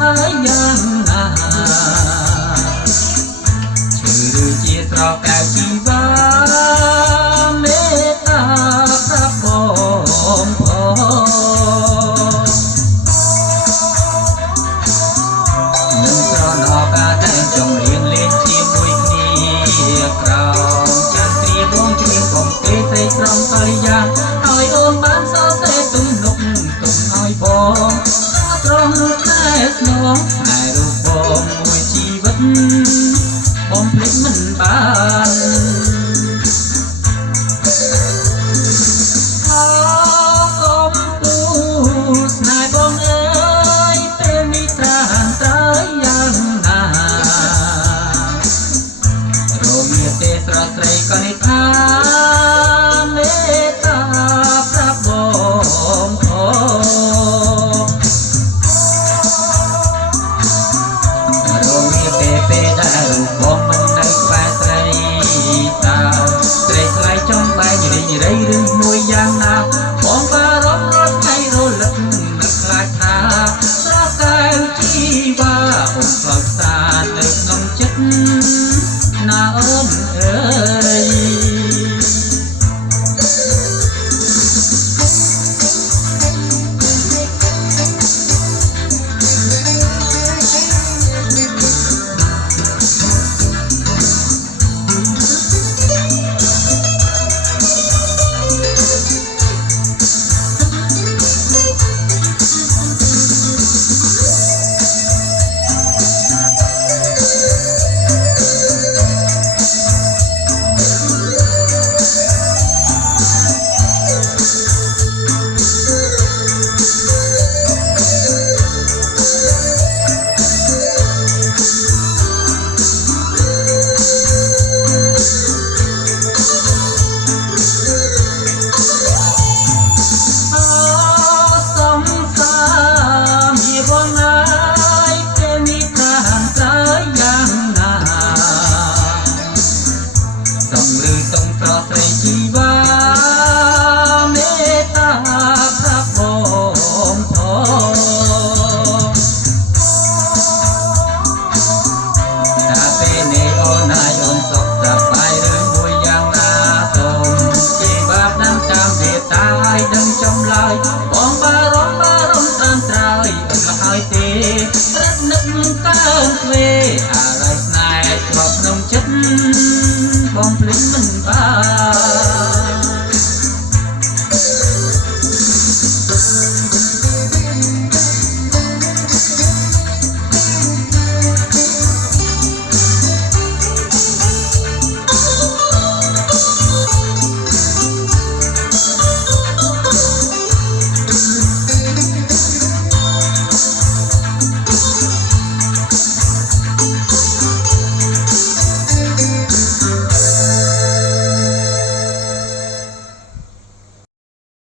ហើយយ៉ាងណាជឿជាស្រកកៅជីវាមេត្តាប្រាប់បងនឹងស្រណោកាតែចង់រៀនលេងជាមួយគ្នាក្រោមចាស់គ្រាបងជ្រៀងបងទេស្រីត្រង់ទៅយ៉ាងឲ្យអូនបានសរសេរទំនុកទុំឲ្យបងត្រង់តែស្នងតែរូបបងមួយជីវិតបងភ្លេចមិនបានកុំពូស្នេហ៍បងអើយពេលនេះត្រានត្រើយយ៉ាងណារមាទេស្រស់ស្រីក៏នេះថាមេត្តាប្រាប់បងពេលដែលបងមិននៅក្បែរស្រីតើស្រីថ្លៃចង់បែករីរៃឬមួយយ៉ាងណាបងបារម្ភរាល់ថ្ងៃរលឹកនឹកខ្លាចថាស្រកែវជីវាអូនខ្លោចសានៅក្នុងចិត្តណាអូនអើយជីវាមេត្តាប្រាប់បងតាពេលនេះអូនហើយអូនសុខសប្បាយឬមួយយ៉ាងណាសូមជីវាដឹងតាមវាតាឲ្យដឹងចំឡើយបងបារម្ភតាមត្រើយអត់ហើយទេរត់នឹកកើនទ្វេអារ័យស្នេហ៍ជាប់ក្នុងចិត្ត